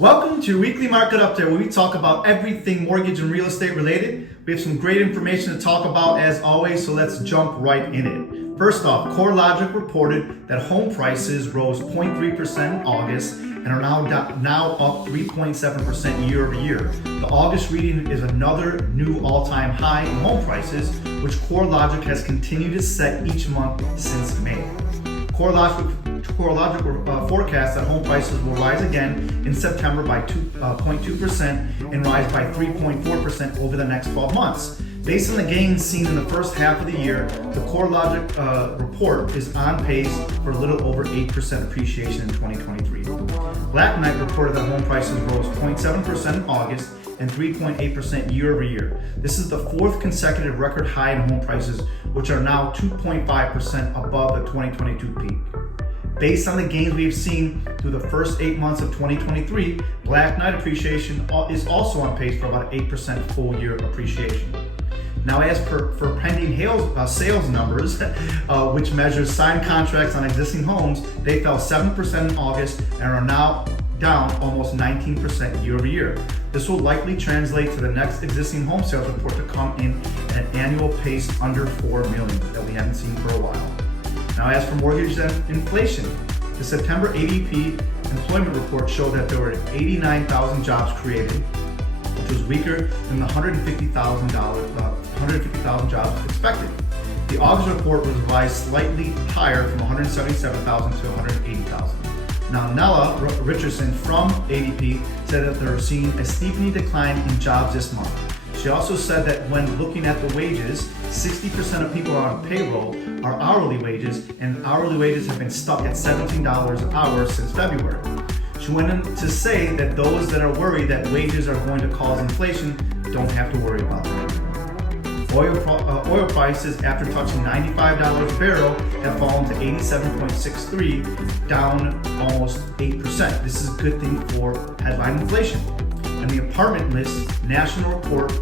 Welcome to your weekly market update where we talk about everything mortgage and real estate related. We have some great information to talk about as always, so let's jump right in it. First off, CoreLogic reported that home prices rose 0.3% in August and are now up 3.7% year over year. The August reading is another new all-time high in home prices, which CoreLogic has continued to set each month since May. CoreLogic forecasts that home prices will rise again in September by 2.2% and rise by 3.4% over the next 12 months. Based on the gains seen in the first half of the year, the CoreLogic report is on pace for a little over 8% appreciation in 2023. Black Knight reported that home prices rose 0.7% in August and 3.8% year over year. This is the fourth consecutive record high in home prices, which are now 2.5% above the 2022 peak. Based on the gains we have seen through the first 8 months of 2023, Black Knight appreciation is also on pace for about 8% full year appreciation. Now, as for pending sales numbers, which measures signed contracts on existing homes, they fell 7% in August and are now down almost 19% year over year. This will likely translate to the next existing home sales report to come in at an annual pace under 4 million that we haven't seen for a while. Now, as for mortgage inflation, the September ADP employment report showed that there were 89,000 jobs created, which was weaker than the 150,000 jobs expected. The August report was revised slightly higher from 177,000 to 180,000. Now, Nella Richardson from ADP said that they're seeing a steepening decline in jobs this month. She also said that when looking at the wages, 60% of people on payroll are hourly wages, and hourly wages have been stuck at $17 an hour since February. She went on to say that those that are worried that wages are going to cause inflation don't have to worry about that. Oil prices, after touching $95 a barrel, have fallen to 87.63, down almost 8%. This is a good thing for headline inflation. And the apartment list national report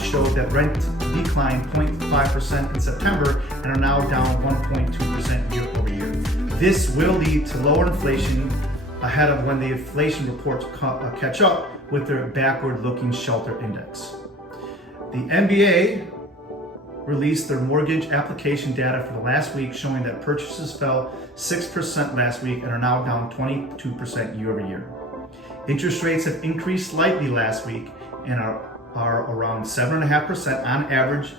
showed that rent declined 0.5% in September and are now down 1.2% year over year. This will lead to lower inflation ahead of when the inflation reports catch up with their backward-looking shelter index. The MBA released their mortgage application data for the last week, showing that purchases fell 6% last week and are now down 22% year over year. Interest rates have increased slightly last week and are around 7.5% on average.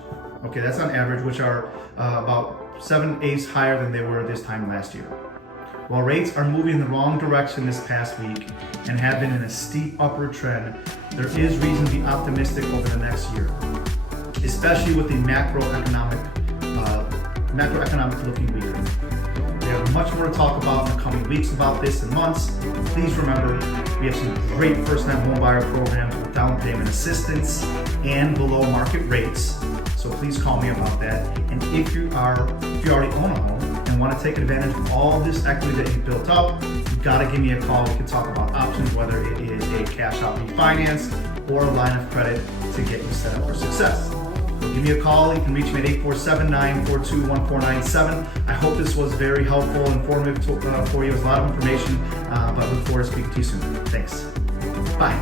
Okay, that's on average, which are about 7/8 higher than they were this time last year. While rates are moving in the wrong direction this past week and have been in a steep upward trend, there is reason to be optimistic over the next year, especially with the macroeconomic looking weaker. We have much more to talk about in the coming weeks about this and months. Please remember, we have some great first-time home buyer programs with down payment assistance and below market rates. So please call me about that. And if you already own a home and want to take advantage of all this equity that you've built up, you've got to give me a call. We can talk about options, whether it is a cash out refinance or a line of credit to get you set up for success. So give me a call. You can reach me at 847-942-1497. I hope this was very helpful, informative for you. It was a lot of information, but I look forward to speaking to you soon. Thanks. Bye.